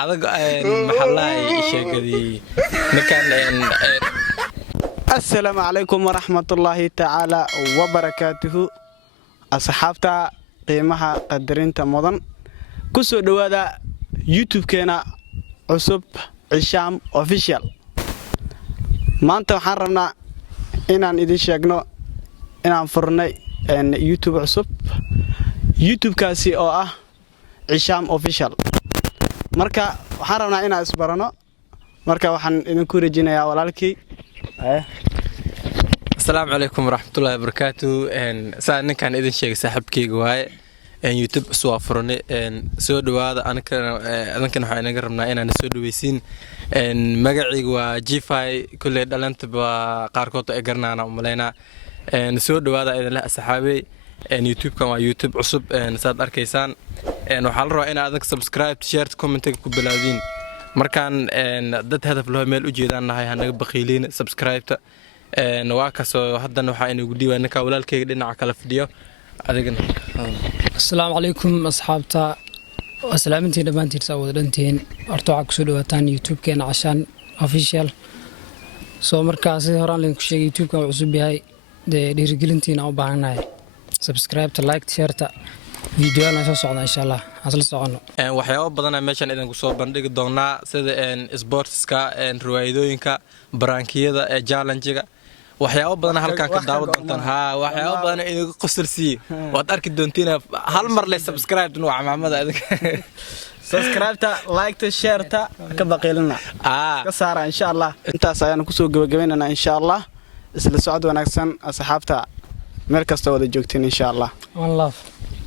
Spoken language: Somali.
adag maxallaay sheegadii ninkan السلام عليكم ورحمة الله تعالى وبركاته أصحابتا قيمها قدرين تمضن كسو دوادا يوتيوب كينا عصب عشام اوفيشال ما انت حرمنا إنان إذن شاقنو إنان فرني إن يوتيوب عصب يوتيوب كاسي أو عشام اوفيشال مركا حرمنا إنا اسبرانو مركا وحن إذن كوري جينا يا ولالكي السلام عليكم ورحمة الله وبركاته سأل نكان إذن شيء سحبكي جواي يوتيوب سوافرني سود هذا أنا كان حين قربنا إن نسود ويسين مجري وجي فاي كل دلنت بقاركوت إجرنا أنا وملينا نسود هذا إذا لا صحابي يوتيوب كما يوتيوب عصب نساد أركيسان وحال رأينا هذاك سبسكرايب تشيرت كومنت كبلادين markaan dad hadaf loo meel u jeedanahay hanaga baqiilin subscribe-ta waa kaso haddana waxa inuu diiwaan ninka walaalkayga dhinaca kala fidhiyo adigana assalaamu calaykum asxaabta asalaamintii dhamaantiin soo wada dhantiin horta waxa ku soo dhawaataan youtube-keena cashaan official soo markaas horaan leen ku sheegay youtube-ka cusub yahay dhiirigelintiina u baahanahay subscribe-ta like share-ta فيديوهنا سو سocda insha Allah asla socono waxyaabo badan ay meeshan idin ku soo bandhigi doonaa sida sportska riwaayadooyinka barankiyada challenge-ga waxyaabo badan halkaan ka daawan doontaan waxyaabo badan in qosolsiyo waad arki doontiin hal mar le subscribe nu maamada adiga subscribe-ta like-ta share-ta ka baqiilina ka saara insha Allah intaas ayaan ku soo gabagabeynaa insha Allah isla socod wanaagsan asxaabta meel kasta wada joogtiin insha Allah one love